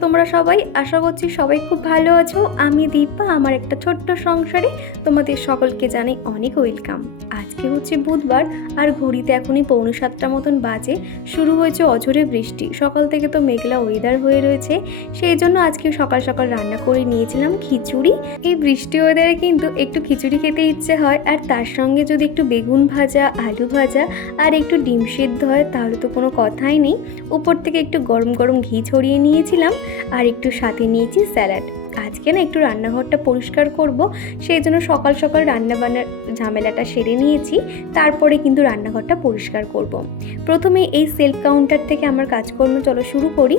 তোমরা সবাই আশা করছি সবাই খুব ভালো আছো। আমি দীপা, আমার একটা ছোট্ট সংসারে তোমাদের সকলকে জানাই অনেক ওয়েলকাম। আজকে হচ্ছে বুধবার আর ঘড়িতে এখনই পৌনে সাতটা মতন বাজে। শুরু হয়েছে অঝরে বৃষ্টি। সকাল থেকে তো মেঘলা ওয়েদার হয়ে রয়েছে। সেই জন্য আজকে সকাল সকাল রান্না করে নিয়েছিলাম খিচুড়ি। এই বৃষ্টি ওয়েদারে কিন্তু একটু খিচুড়ি খেতে ইচ্ছে হয়। আর তার সঙ্গে যদি একটু বেগুন ভাজা, আলু ভাজা আর একটু ডিম সেদ্ধ হয়, তাহলে তো কোনো কথাই নেই। উপর থেকে একটু গরম গরম ঘি ছড়িয়ে নিয়েছিলাম। আর একটু সাথে নিয়েছি স্যালাড। আজকে না একটু রান্নাঘরটা পরিষ্কার করব, সেই জন্য সকাল সকাল রান্না বান্নার ঝামেলাটা সেরে নিয়েছি, তারপরে কিন্তু রান্নাঘরটা পরিষ্কার করব। প্রথমে এই সেলফ কাউন্টার থেকে আমার কাজকর্ম চলো শুরু করি,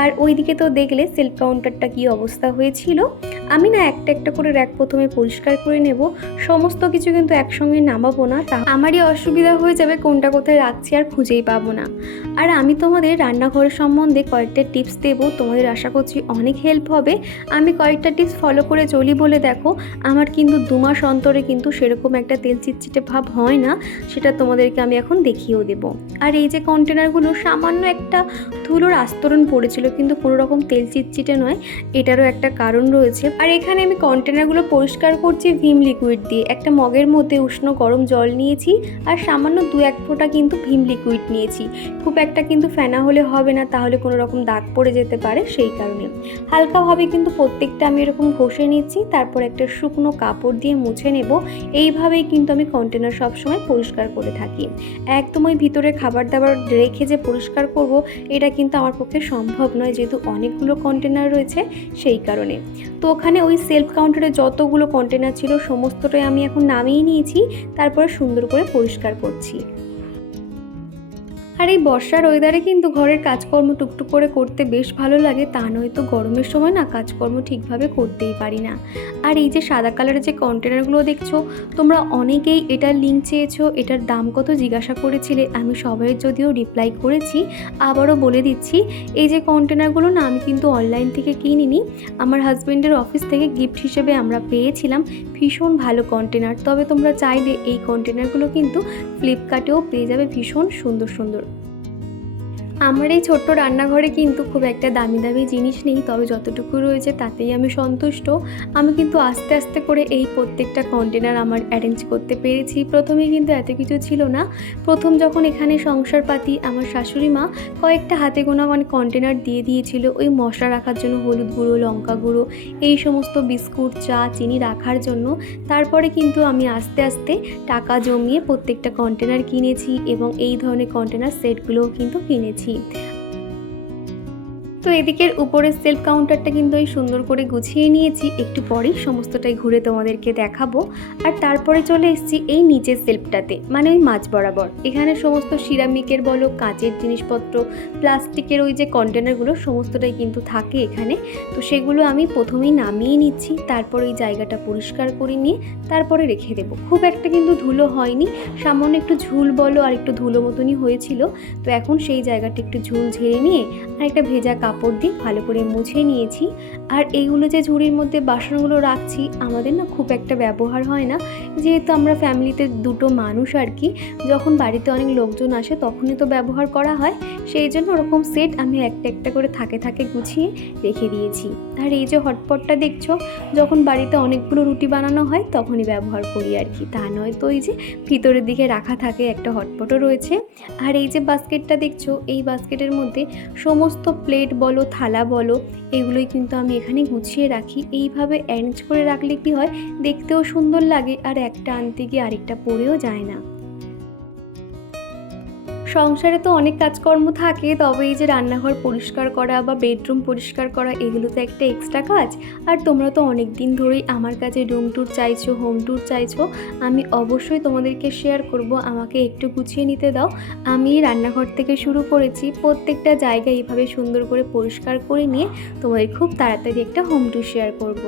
আর ওইদিকে তো দেখলে সেলফ কাউন্টারটা কী অবস্থা হয়েছিল, আমি না একটা একটা করে র্যাক প্রথমে পরিষ্কার করে নেব, সমস্ত কিছু কিন্তু একসঙ্গে নামাবো না, তা আমারই অসুবিধা হয়ে যাবে কোনটা কোথায় রাখছি আর খুঁজেই পাবো না আর আমি তোমাদের রান্নাঘরের সম্বন্ধে কয়েকটা টিপস দেবো, তোমাদের আশা করছি অনেক হেল্প হবে, আমি কয়েকটা টিপস ফলো করে চলি বলে দেখো, আমার কিন্তু দু মাস অন্তরে কিন্তু সেরকম একটা তেল চিটচিটে ভাব হয় না, সেটা তোমাদেরকে আমি এখন দেখিয়েও দেব। আর এই যে কন্টেনারগুলো সামান্য একটা ধুলোর আস্তরণ পড়েছিল, কিন্তু কোনো রকম তেল চিটচিটে নয়, এটারও একটা কারণ রয়েছে। আর এখানে আমি কন্টেনারগুলো পরিষ্কার করছি ভিম লিকুইড দিয়ে। একটা মগের মধ্যে উষ্ণ গরম জল নিয়েছি, আর সামান্য দু এক ফোঁটা কিন্তু ভিম লিকুইড নিয়েছি। খুব একটা কিন্তু ফেনা হলে হবে না, তাহলে কোনো রকম দাগ পড়ে যেতে পারে সেই কারণে। হালকাভাবে কিন্তু প্রত্যেকটা আমি এরকম ঘষে নিচ্ছি, তারপর একটা শুকনো কাপড় দিয়ে মুছে নেব। এইভাবেই কিন্তু আমি কন্টেনার সবসময় পরিষ্কার করে থাকি। একদম ওই ভিতরে খাবার দাবার রেখে যে পরিষ্কার করব, এটা কিন্তু আমার পক্ষে সম্ভব নয়, যেহেতু অনেকগুলো কন্টেনার রয়েছে সেই কারণে। তো ওখানে ওই সেলফ কাউন্টারে যতগুলো কন্টেনার ছিল, সমস্তটাই আমি এখন নামিয়ে নিয়েছি, তারপরে সুন্দর করে পরিষ্কার করছি। আর এই বর্ষার ওয়েদারে কিন্তু ঘরের কাজকর্ম টুকটুক করে করতে বেশ ভালো লাগে, তা নয় তো গরমের সময় না কাজকর্ম ঠিকভাবে করতেই পারি না। আর এই যে সাদা কালারের যে কন্টেনারগুলো দেখছ, তোমরা অনেকেই এটার লিঙ্ক চেয়েছো, এটার দাম কত জিজ্ঞাসা করেছিলে, আমি সবাই যদিও রিপ্লাই করেছি, আবারও বলে দিচ্ছি, এই যে কন্টেনারগুলো না আমি কিন্তু অনলাইন থেকে কিনিনি, আমার হাজব্যান্ডের অফিস থেকে গিফট হিসেবে আমরা পেয়েছিলাম, ভীষণ ভালো কন্টেনার তবে তোমরা চাইলে এই কন্টেনারগুলো কিন্তু ফ্লিপকার্টেও পেয়ে যাবে, ভীষণ সুন্দর সুন্দর। আমার এই ছোট্ট রান্নাঘরে কিন্তু খুব একটা দামি দামি জিনিস নেই, তবে যতটুকু রয়েছে তাতেই আমি সন্তুষ্ট। আমি কিন্তু আস্তে আস্তে করে এই প্রত্যেকটা কন্টেনার আমার অ্যারেঞ্জ করতে পেরেছি। প্রথমে কিন্তু এত কিছু ছিল না। প্রথম যখন এখানে সংসার পাতি আমার শাশুড়ি মা কয়েকটা হাতে গোনা মানে কন্টেনার দিয়ে দিয়েছিল, ওই মশলা রাখার জন্য হলুদ গুঁড়ো, লঙ্কা গুঁড়ো, এই সমস্ত বিস্কুট, চা, চিনি রাখার জন্য। তারপরে কিন্তু আমি আস্তে আস্তে টাকা জমিয়ে প্রত্যেকটা কন্টেনার কিনেছি এবং এই ধরনের কন্টেনার সেটগুলোও কিন্তু কিনেছি। 对。তো এদিকের উপরের সেলফ কাউন্টারটা কিন্তু এই সুন্দর করে গুছিয়ে নিয়েছি। একটু পরেই সমস্তটাই ঘুরে তোমাদেরকে দেখাবো। আর তারপরে চলে এসেছি এই নিচের সেলফটাতে মানে ওই মাছ বরাবর। এখানে সমস্ত সিরামিকের বলো, কাঁচের জিনিসপত্র প্লাস্টিকের ওই যে কন্টেনারগুলো সমস্তটাই কিন্তু থাকে এখানে। তো সেগুলো আমি প্রথমেই নামিয়ে নিচ্ছি, তারপর ওই জায়গাটা পরিষ্কার করে নিয়ে তারপরে রেখে দেবো। খুব একটা কিন্তু ধুলো হয়নি, সামান্য একটু ঝুল বলো আর একটু ধুলো মতনই হয়েছিল। তো এখন সেই জায়গাটা একটু ঝুল ঝেড়ে নিয়ে আর একটা ভেজা কাপড় দিয়ে ভালো করে মুছে নিয়েছি। আর এইগুলো যে ঝুড়ির মধ্যে বাসনগুলো রাখছি, আমাদের না খুব একটা ব্যবহার হয় না। যেহেতু আমরা ফ্যামিলিতে দুটো মানুষ আর কি, যখন বাড়িতে অনেক লোকজন আসে তখনই তো ব্যবহার করা হয়। সেই জন্য ওরকম সেট আমি একটা একটা করে থাকে থাকে গুছিয়ে রেখে দিয়েছি। আর এই যে হটপটটা দেখছ, যখন বাড়িতে অনেকগুলো রুটি বানানো হয় তখনই ব্যবহার করি আর কি। তা নয় তো এই যে ভিতরের দিকে রাখা থাকে একটা হটপটও রয়েছে। আর এই যে বাস্কেটটা দেখছ, এই বাস্কেটের মধ্যে সমস্ত প্লেট বলো, থালা বলো, এগুলোই কিন্তু আমি এখানে গুছিয়ে রাখি। এইভাবে অ্যারেঞ্জ করে রাখলে কি হয়? দেখতেও সুন্দর লাগে, আর একটা আনতে গিয়ে আরেকটা পরেও যায় না। সংসারে তো অনেক কাজকর্ম থাকে, তবে এই যে রান্নাঘর পরিষ্কার করা বা বেডরুম পরিষ্কার করা এগুলো তো একটা এক্সট্রা কাজ। আর তোমরা তো অনেক দিন ধরেই আমার কাছে রুম ট্যুর চাইছো হোম ট্যুর চাইছো, আমি অবশ্যই তোমাদেরকে শেয়ার করব, আমাকে একটু গুছিয়ে নিতে দাও। আমি রান্নাঘর থেকে শুরু করেছি, প্রত্যেকটা জায়গা এইভাবে সুন্দর করে পরিষ্কার করে নিয়ে তোমাদের খুব তাড়াতাড়ি একটা হোম ট্যুর শেয়ার করব।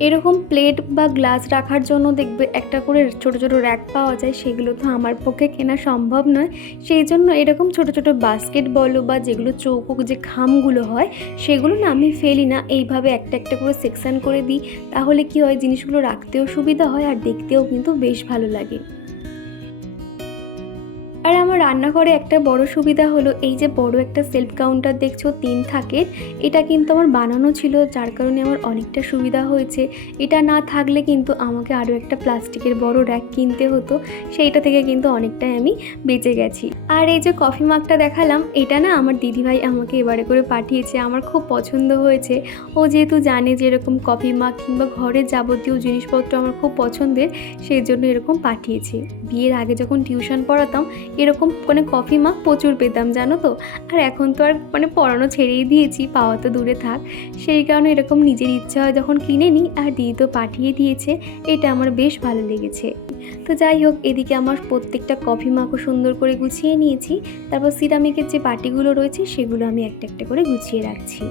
এরকম প্লেট বা গ্লাস রাখার জন্য দেখবে একটা করে ছোট ছোট র্যাক পাওয়া যায়, সেগুলো তো আমার পক্ষে কেনা সম্ভব নয়। সেই জন্য এরকম ছোট ছোট বাস্কেট বলো বা যেগুলো চৌকো যে খামগুলো হয়, সেগুলো না আমি ফেলি না। এইভাবে একটা একটা করে সেকশন করে দিই। তাহলে কি হয়, জিনিসগুলো রাখতেও সুবিধা হয় আর দেখতেও কিন্তু বেশ ভালো লাগে। আর আমার রান্নাঘরে একটা বড় সুবিধা হলো, এই যে বড় একটা সেলফ কাউন্টার দেখছ, তিন থাকে। এটা কিন্তু আমার বানানো ছিল, যার কারণে আমার অনেকটা সুবিধা হয়েছে। এটা না থাকলে কিন্তু আমাকে আরও একটা প্লাস্টিকের বড় র্যাক কিনতে হতো, সেইটা থেকে কিন্তু অনেকটাই আমি বেঁচে গেছি। আর এই যে কফি মাগটা দেখালাম, এটা না আমার দিদিভাই আমাকে এবারে করে পাঠিয়েছে, আমার খুব পছন্দ হয়েছে। ও যেহেতু জানে যে এরকম কফি মাগ কিংবা ঘরের যাবতীয় জিনিসপত্র আমার খুব পছন্দের, সেই জন্য এরকম পাঠিয়েছে। বিয়ের আগে যখন টিউশন পড়াতাম এরকম মানে কফি মাগ প্রচুর পেতাম, জানো তো? আর এখন তো আর মানে পড়ানো ছেড়েই দিয়েছি, পাওয়া তো দূরে থাক। সেই কারণে এরকম নিজের ইচ্ছা হয় যখন কিনে নিই, আর দিদি তো পাঠিয়ে দিয়েছে, এটা আমার বেশ ভালো লেগেছে। তো যাই হোক, এদিকে আমার প্রত্যেকটা কফি মাখও সুন্দর করে গুছিয়ে নিয়েছি। তারপর সিরামিকের যে বাটিগুলো রয়েছে, সেগুলো আমি একটা একটা করে গুছিয়ে রাখছি।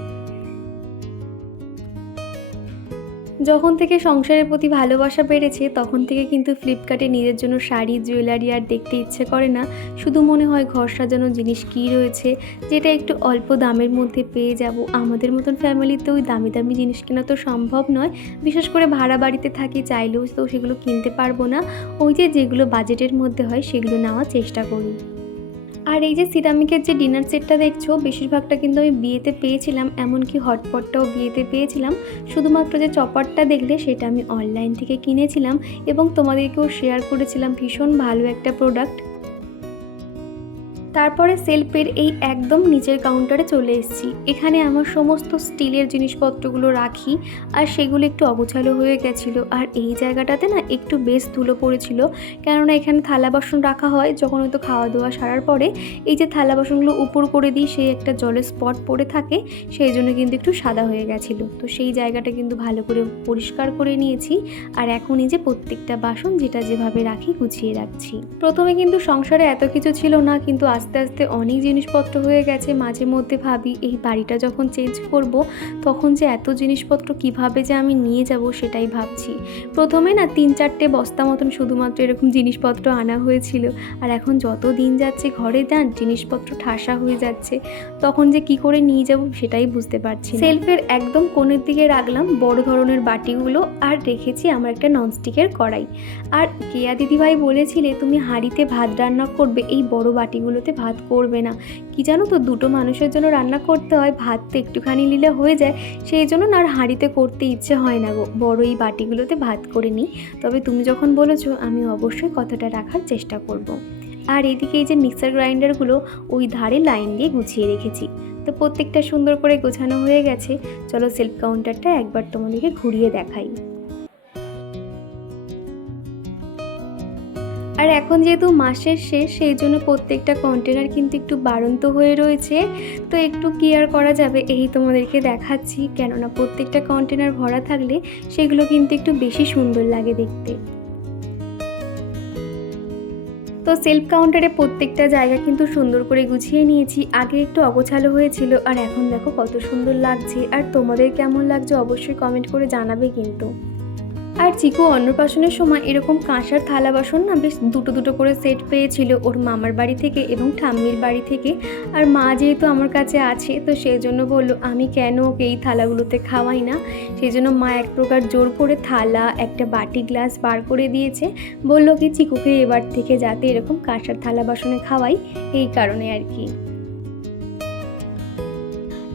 যখন থেকে সংসারের প্রতি ভালোবাসা বেড়েছে, তখন থেকে কিন্তু ফ্লিপকার্টে নিজের জন্য শাড়ি জুয়েলারি আর দেখতে ইচ্ছে করে না। শুধু মনে হয় ঘর সাজানোর জিনিস কী রয়েছে, যেটা একটু অল্প দামের মধ্যে পেয়ে যাব। আমাদের মতন ফ্যামিলিতে ওই দামি দামি জিনিস কেনা তো সম্ভব নয়। বিশেষ করে ভাড়া বাড়িতে থাকি, চাইলেও তো সেগুলো কিনতে পারব না। ওই যে যেগুলো বাজেটের মধ্যে হয়, সেগুলো নেওয়ার চেষ্টা করি। আর এই যে সিরামিকের যে ডিনার সেটটা দেখছ, বেশিরভাগটা কিন্তু আমি বিয়েতে পেয়েছিলাম, এমনকি হটপটটাও বিয়েতে পেয়েছিলাম। শুধুমাত্র যে চপারটা দেখলে, সেটা আমি অনলাইন থেকে কিনেছিলাম এবং তোমাদেরকেও শেয়ার করেছিলাম। ভীষণ ভালো একটা প্রোডাক্ট তারপরে সেলফের এই একদম নিচের কাউন্টারে চলে এসেছি। এখানে আমার সমস্ত স্টিলের জিনিসপত্রগুলো রাখি আর সেগুলো একটু অগোছালো হয়ে গেছিল। আর এই জায়গাটাতে না একটু বেশ ধুলো পড়েছিল। কেননা এখানে থালা বাসন রাখা হয় যখন হয়তো খাওয়া দাওয়া সারার পরে। এই যে থালা বাসনগুলো উপর করে দিই সেই একটা জলের স্পট পড়ে থাকে, সেই জন্য কিন্তু একটু সাদা হয়ে গেছিল। তো সেই জায়গাটা কিন্তু ভালো করে পরিষ্কার করে নিয়েছি। আর এখন এই যে প্রত্যেকটা বাসন যেটা যেভাবে রাখি গুছিয়ে রাখছি। প্রথমে কিন্তু সংসারে এত কিছু ছিল না, কিন্তু আস্তে আস্তে অনেক জিনিসপত্র হয়ে গেছে। মাঝে মধ্যে ভাবি, এই বাড়িটা যখন চেঞ্জ করব, তখন যে এত জিনিসপত্র কীভাবে যে আমি নিয়ে যাব সেটাই ভাবছি। প্রথমে না তিন চারটে বস্তা মতন শুধুমাত্র এরকম জিনিসপত্র আনা হয়েছিল। আর এখন যত দিন যাচ্ছে ঘরে যান, জিনিসপত্র ঠাসা হয়ে যাচ্ছে। তখন যে কি করে নিয়ে যাব সেটাই বুঝতে পারছি সেলফের একদম কোণের দিকে রাখলাম বড় ধরনের বাটিগুলো আর রেখেছি আমার একটা ননস্টিকের কড়াই। আর কেয়া দিদিভাই বলেছিলে, তুমি হাঁড়িতে ভাত রান্না করবে, এই বড় বাটিগুলোতে ভাত করবে না। কি জানো তো, দুটো মানুষের জন্য রান্না করতে হয়, ভাত তো একটুখানি নিলে হয়ে যায়, সেই জন্য না আর হাঁড়িতে করতে ইচ্ছে হয় না গো। বড় এই বাটিগুলোতে ভাত করে নিই। তবে তুমি যখন বলেছ, আমি অবশ্যই কথাটা রাখার চেষ্টা করব। আর এদিকে এই যে মিক্সার গ্রাইন্ডারগুলো, ওই ধারে লাইন দিয়ে গুছিয়ে রেখেছি। তো প্রত্যেকটা সুন্দর করে গোছানো হয়ে গেছে। চলো সেলফ কাউন্টারটা একবার তোমাদেরকে ঘুরিয়ে দেখাই। আর এখন যেহেতু মাসের শেষ, সেই জন্য প্রত্যেকটা কন্টেনার কিন্তু একটু বাড়ন্ত হয়ে রয়েছে। তো একটু কেয়ার করা যাবে, এই তোমাদেরকে দেখাচ্ছি। কেননা প্রত্যেকটা কন্টেনার ভরা থাকলে সেগুলো কিন্তু একটু বেশি সুন্দর লাগে দেখতে। তো সেলফ কাউন্টারে প্রত্যেকটা জায়গা কিন্তু সুন্দর করে গুছিয়ে নিয়েছি। আগে একটু অগোছালো হয়েছিল, আর এখন দেখো কত সুন্দর লাগছে। আর তোমাদের কেমন লাগছে অবশ্যই কমেন্ট করে জানাবে কিন্তু। আর চিকু অন্নপ্রাশনের সময় এরকম কাঁসার থালা বাসন না বেশ দুটো দুটো করে সেট পেয়েছিল ওর মামার বাড়ি থেকে এবং ঠাম্মির বাড়ি থেকে। আর মা যেহেতু আমার কাছে আছে, তো সেই জন্য বলল, আমি কেন ওকে এই থালাগুলোতে খাওয়াই না? সেই জন্য মা এক প্রকার জোর করে থালা, একটা বাটি গ্লাস বার করে দিয়েছে। বলল কি চিকুকে এবার থেকে যাতে এরকম কাঁসার থালা বাসনে খাওয়াই, এই কারণে আর কি।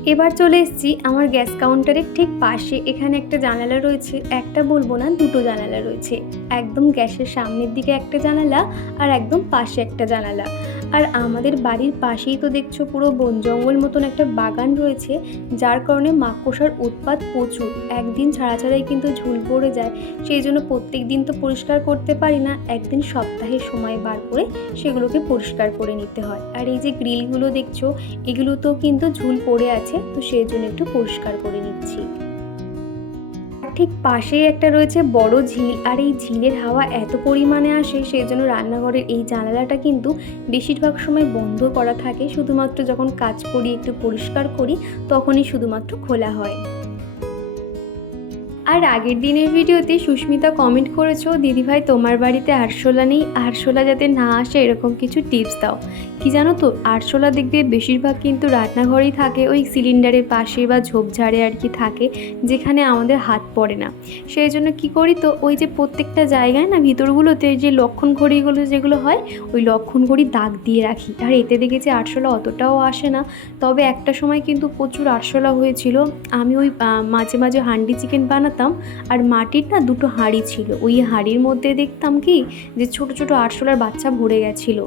এবার চলে এসেছি আমার গ্যাস কাউন্টারের ঠিক পাশে। এখানে একটা জানালা রয়েছে। একটা বলব না, দুটো জানালা রয়েছে। একদম গ্যাসের সামনের দিকে একটা জানালা আর একদম পাশে একটা জানালা। আর আমাদের বাড়ির পাশেই তো দেখছ পুরো বন জঙ্গল মতন একটা বাগান রয়েছে, যার কারণে মাকড়সার উৎপাত প্রচুর। একদিন ছাড়া ছাড়াই কিন্তু ঝুল পড়ে যায়, সেই জন্য প্রত্যেক দিন তো পরিষ্কার করতে পারি না, একদিন সপ্তাহে সময় বার করে সেগুলোকে পরিষ্কার করে নিতে হয়। আর এই যে গ্রিলগুলো দেখছ, এগুলো তো কিন্তু ঝুল পড়ে আছে, তো সেই জন্য একটু পরিষ্কার করে নিচ্ছি। ঠিক পাশেই একটা রয়েছে বড় ঝিল আর এই ঝিলের হাওয়া এত পরিমাণে আসে সেই জন্য রান্নাঘরের এই জানালাটা কিন্তু বেশিরভাগ সময় বন্ধ করা থাকে। শুধুমাত্র যখন কাজ করি, একটু পরিষ্কার করি, তখনই শুধুমাত্র খোলা হয়। আর আগের দিনের ভিডিওতে সুস্মিতা কমেন্ট করেছ, দিদিভাই, তোমার বাড়িতে আরশোলা নেই। আরশোলা যাতে না আসে, এরকম কিছু টিপস দাও। কি জানো তো, আরশোলা দেখবে বেশিরভাগ কিন্তু রান্নাঘরেই থাকে, ওই সিলিন্ডারের পাশে বা ঝোপঝাড়ে আর কি থাকে, যেখানে আমাদের হাত পড়ে না। সেই জন্য কী করি তো, ওই যে প্রত্যেকটা জায়গায় না, ভিতরগুলোতে যে লক্ষণ ঘড়িগুলো যেগুলো হয়, ওই লক্ষণ ঘড়ি দাগ দিয়ে রাখি। আর এতে দেখেছি আরশোলা অতটাও আসে না। তবে একটা সময় কিন্তু প্রচুর আরশোলা হয়েছিল। আমি ওই মাঝে মাঝে হান্ডি চিকেন বানাতাম আর মাটির না দুটো হাঁড়ি ছিল। ওই হাঁড়ির মধ্যে দেখতাম কি যে ছোট ছোট আরশোলার বাচ্চা ভরে গেছিল।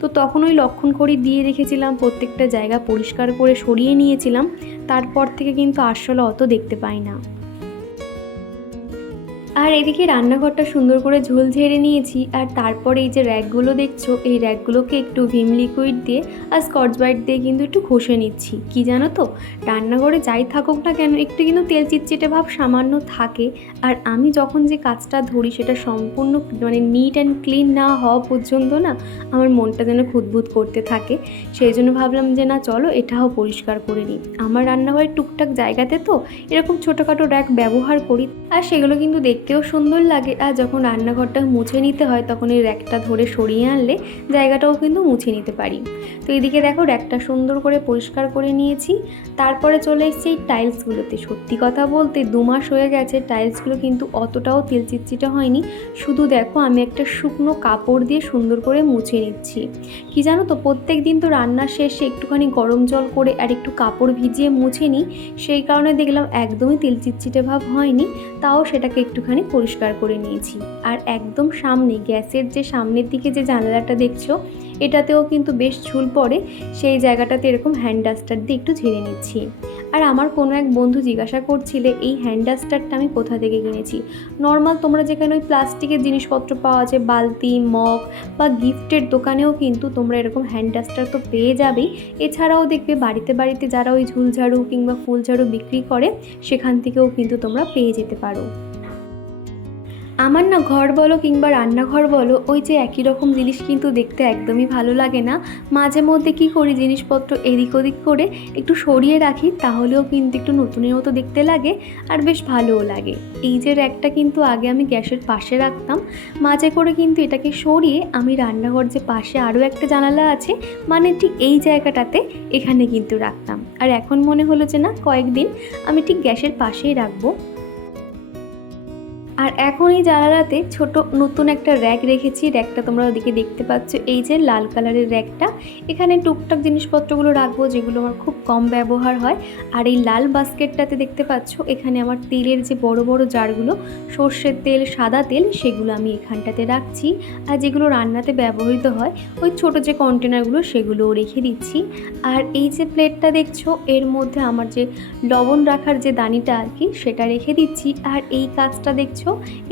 তো তখন ওই লক্ষণ করি দিয়ে রেখেছিলাম, প্রত্যেকটা জায়গা পরিষ্কার করে সরিয়ে নিয়েছিলাম। তারপর থেকে কিন্তু আরশোলা অত দেখতে পাই না। আর এদিকে রান্নাঘরটা সুন্দর করে ঝোল ঝেড়ে নিয়েছি, আর তারপরে এই যে র্যাকগুলো দেখছ, এই র্যাকগুলোকে একটু ভিম লিকুইড দিয়ে আর স্কচ ব্রাইট দিয়ে কিন্তু একটু ঘষে নিচ্ছি। কি জানো তো? রান্নাঘরে যাই থাকুক না কেন, একটু কিন্তু তেল চিটচিটে ভাব সামান্য থাকে। আর আমি যখন যে কাজটা ধরি, সেটা সম্পূর্ণ মানে নিট অ্যান্ড ক্লিন না হওয়া পর্যন্ত না, আমার মনটা যেন খুঁতবুত করতে থাকে। সেই জন্য ভাবলাম যে না, চলো এটাও পরিষ্কার করে নিই। আমার রান্নাঘরের টুকটাক জায়গাতে তো এরকম ছোটোখাটো র্যাক ব্যবহার করি, আর সেগুলো কিন্তু দেখতেও সুন্দর লাগে। আর যখন রান্নাঘরটা মুছে নিতে হয়, তখন এই র্যাকটা ধরে সরিয়ে আনলে জায়গাটাও কিন্তু মুছে নিতে পারি। তো এদিকে দেখো, র্যাকটা সুন্দর করে পরিষ্কার করে নিয়েছি। তারপরে চলে এসেছি এই টাইলসগুলোতে। সত্যি কথা বলতে, দু মাস হয়ে গেছে, টাইলসগুলো কিন্তু অতটাও তেলচিটচিটে হয়নি। শুধু দেখো, আমি একটা শুকনো কাপড় দিয়ে সুন্দর করে মুছে নিচ্ছি। কি জানো তো, প্রত্যেক দিন তো রান্নার শেষে একটুখানি গরম জল করে আর একটু কাপড় ভিজিয়ে মুছে নিই। সেই কারণে দেখলাম একদমই তেলচিটচিটে ভাব হয়নি, তাও সেটাকে একটুখানি পরিষ্কার করে নিয়েছি। আর একদম সামনে, গ্যাসের যে সামনের দিকে যে জানালাটা দেখছ, এটাতেও কিন্তু বেশ ঝুল পড়ে, সেই জায়গাটাতে এরকম হ্যান্ড ডাস্টার দিয়ে একটু ঝেড়ে নিচ্ছি। আর আমার কোনো এক বন্ধু জিজ্ঞাসা করছিলে, এই হ্যান্ড ডাস্টারটা আমি কোথা থেকে কিনেছি? নর্মাল তোমরা যেখানে ওই প্লাস্টিকের জিনিসপত্র পাওয়া যায়, বালতি, মগ বা গিফটের দোকানেও কিন্তু তোমরা এরকম হ্যান্ড ডাস্টার তো পেয়ে যাবেই। এছাড়াও দেখবে বাড়িতে বাড়িতে যারা ওই ঝুলঝাড়ু কিংবা ফুলঝাড়ু বিক্রি করে, সেখান থেকেও কিন্তু তোমরা পেয়ে যেতে পারো। আমার না ঘর বলো কিংবা রান্নাঘর বলো, ওই যে একই রকম জিনিস কিন্তু দেখতে একদমই ভালো লাগে না। মাঝে মধ্যে কি করি, জিনিসপত্র এদিক ওদিক করে একটু সরিয়ে রাখি, তাহলেও কিন্তু একটু নতুনের মতো দেখতে লাগে আর বেশ ভালোও লাগে। এই যে র্যাকটা কিন্তু আগে আমি গ্যাসের পাশে রাখতাম, মাঝে করে কিন্তু এটাকে সরিয়ে আমি রান্নাঘর যে পাশে আরও একটা জানালা আছে মানে ঠিক এই জায়গাটাতে এখানে কিন্তু রাখতাম। আর এখন মনে হলো যে না, কয়েকদিন আমি ঠিক গ্যাসের পাশেই রাখব। আর এখন এই জানালাতে ছোট নতুন একটা র্যাক রেখেছি র্যাকটা তোমরা ওদিকে দেখতে পাচ্ছ। এই যে লাল কালারের র্যাকটা এখানে টুকটাক জিনিসপত্রগুলো রাখব, যেগুলো আমার খুব কম ব্যবহার হয়। আর এই লাল বাস্কেটটাতে দেখতে পাচ্ছ, এখানে আমার তেলের যে বড় বড় জারগুলো, সর্ষের তেল, সাদা তেল, সেগুলো আমি এখানটাতে রাখছি। আর যেগুলো রান্নাতে ব্যবহৃত হয়, ওই ছোট যে কন্টেনারগুলো সেগুলোও রেখে দিচ্ছি। আর এই যে প্লেটটা দেখছ, এর মধ্যে আমার যে লবণ রাখার যে দানিটা আর কি, সেটা রেখে দিচ্ছি। আর এই কাজটা দেখছ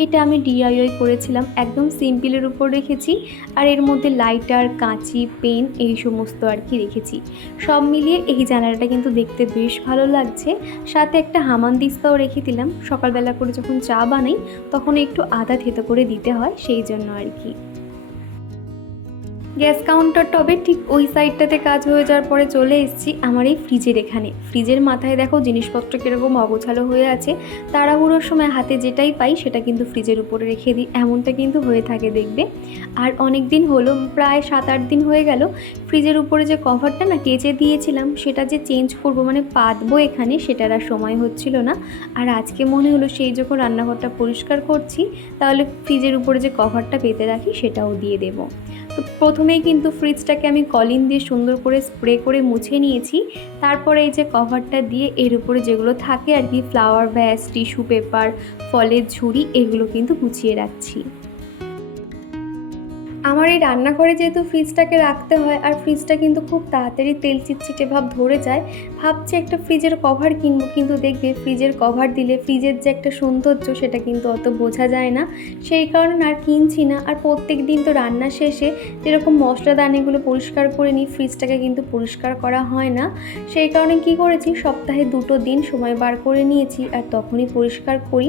এটা আমি ডিআইওয়াই করেছিলাম, একদম সিম্পলের উপর রেখেছি। আর এর মধ্যে লাইটার কাঁচি পেন এই সমস্ত আর কি রেখেছি। সব মিলিয়ে এই জানালাটা কিন্তু দেখতে বেশ ভালো লাগছে। সাথে একটা হামান দিস্তাও রেখে দিলাম। সকালবেলা করে যখন চা বানাই, তখন একটু আদা থেতো করে দিতে হয়, সেই জন্য আর কি। গ্যাস কাউন্টার টবে ঠিক ওই সাইডটাতে কাজ হয়ে যাওয়ার পরে চলে এসেছি আমার এই ফ্রিজের এখানে। ফ্রিজের মাথায় দেখো জিনিসপত্র কীরকম অগোছালো হয়ে আছে। তাড়াহুড়োর সময় হাতে যেটাই পাই সেটা কিন্তু ফ্রিজের উপরে রেখে দিই। এমনটা কিন্তু হয়ে থাকে দেখবে। আর অনেক দিন হলো, প্রায় সাত আট দিন হয়ে গেল, ফ্রিজের উপরে যে কভারটা না কেচে দিয়েছিলাম, সেটা যে চেঞ্জ করব মানে পাতবো এখানে, সেটার আর সময় হচ্ছিল না। আর আজকে মনে হলো সেই যখন রান্নাঘরটা পরিষ্কার করছি, তাহলে ফ্রিজের উপরে যে কভারটা পেতে রাখি, সেটাও দিয়ে দেবো। তো প্রথমেই কিন্তু ফ্রিজটাকে আমি কলিন দিয়ে সুন্দর করে স্প্রে করে মুছে নিয়েছি। তারপরে এই যে কভারটা দিয়ে এর উপরে যেগুলো থাকে আর কি ফ্লাওয়ার ভ্যাস টিস্যু পেপার ফলের ঝুড়ি, এগুলো কিন্তু গুছিয়ে রাখছি। আমার এই রান্নাঘরে যেহেতু ফ্রিজটাকে রাখতে হয়, আর ফ্রিজটা কিন্তু খুব তাড়াতাড়ি তেল চিটচিটে ভাব ধরে যায়, ভাবছি একটা ফ্রিজের কভার কিনবো, কিন্তু দেখবে ফ্রিজের কভার দিলে ফ্রিজের যে একটা সৌন্দর্য সেটা কিন্তু অত বোঝা যায় না। সেই কারণে আর কিনছি না, আর প্রত্যেক দিন তো রান্না শেষে যেরকম মশলা দানিগুলো পরিষ্কার করে নিই ফ্রিজটাকে কিন্তু পরিষ্কার করা হয় না। সেই কারণে কি করেছি, সপ্তাহে দুটো দিন সময় বার করে নিয়েছি, আর তখনই পরিষ্কার করি।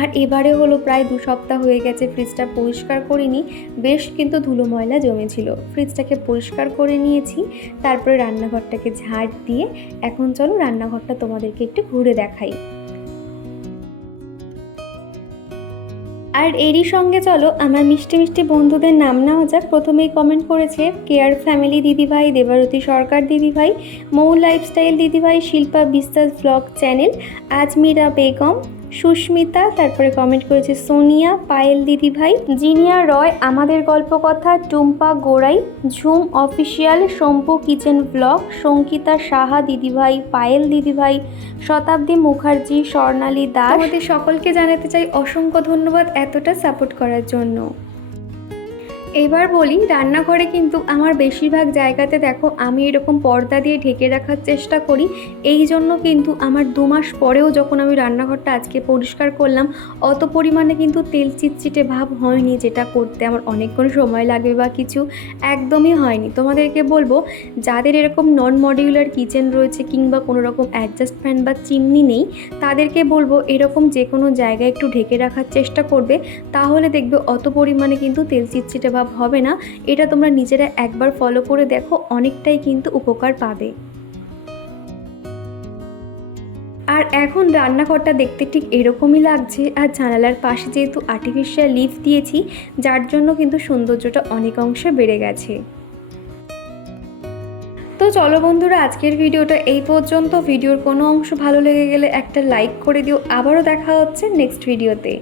আর এবারে হলো প্রায় দু সপ্তাহ হয়ে গেছে ফ্রিজটা পরিষ্কার করিনি, বেশ কিন্তু ধুলো ময়লা জমেছিল। ফ্রিজটাকে পরিষ্কার করে নিয়েছি, তারপরে রান্নাঘরটাকে ঝাড় দিয়ে এখন চলো রান্নাঘরটা তোমাদেরকে একটু ঘুরে দেখাই। আর এরই সঙ্গে চলো আমার মিষ্টি মিষ্টি বন্ধুদের নাম নেওয়া যাক। প্রথমেই কমেন্ট করেছে কেয়ার ফ্যামিলি দিদিভাই, দেবারতী সরকার দিদিভাই, মৌ লাইফস্টাইল দিদিভাই, শিল্পা বিশ্বাস ব্লগ চ্যানেল আজমিরা বেগম সুস্মিতা, তারপরে কমেন্ট করেছে সোনিয়া, পায়েল দিদি ভাই জিনিয়া রয়, আমাদের গল্প কথা Tumpa Gorai, Jhum official, Shampu kitchen blog Sankita Saha দিদিভাই, পায়েল দিদিভাই, শতাব্দী মুখার্জি, স্বর্ণালী দাস। আমাদের সকলকে জানাতে চাই অসংখ্য ধন্যবাদ এতটা সাপোর্ট করার জন্য। এবার বলি, রান্নাঘরে কিন্তু আমার বেশিরভাগ জায়গাতে দেখো আমি এরকম পর্দা দিয়ে ঢেকে রাখার চেষ্টা করি। এই জন্য কিন্তু আমার দু মাস পরেও যখন আমি রান্নাঘরটা আজকে পরিষ্কার করলাম, অত পরিমাণে কিন্তু তেল চিটচিটে ভাব হয়নি, যেটা করতে আমার অনেকক্ষণ সময় লাগবে বা কিছু একদমই হয়নি। তোমাদেরকে বলব, যাদের এরকম নন মডিউলার কিচেন রয়েছে কিংবা কোনো রকম অ্যাডজাস্ট ফ্যান বা চিমনি নেই, তাদেরকে বলব এরকম যে কোনো জায়গায় একটু ঢেকে রাখার চেষ্টা করবে, তাহলে দেখবে অত পরিমাণে কিন্তু তেল চিটচিটে ভাব হবে না, এটা তোমরা নিজেরা একবার ফলো করে দেখো, অনেকটাই কিন্তু উপকার পাবে। আর এখন রান্নাঘরটা দেখতে ঠিক এরকমই লাগছে, আর জানালার পাশে যেহেতু আর্টিফিশিয়াল লিফ দিয়েছি, যার জন্য কিন্তু সৌন্দর্যটা অনেক অংশে বেড়ে গেছে। তো চলো বন্ধুরা, আজকের ভিডিওটা এই পর্যন্ত। ভিডিওর কোনো অংশ ভালো লেগে গেলে একটা লাইক করে দিও। আবারও দেখা হচ্ছে নেক্সট ভিডিওতে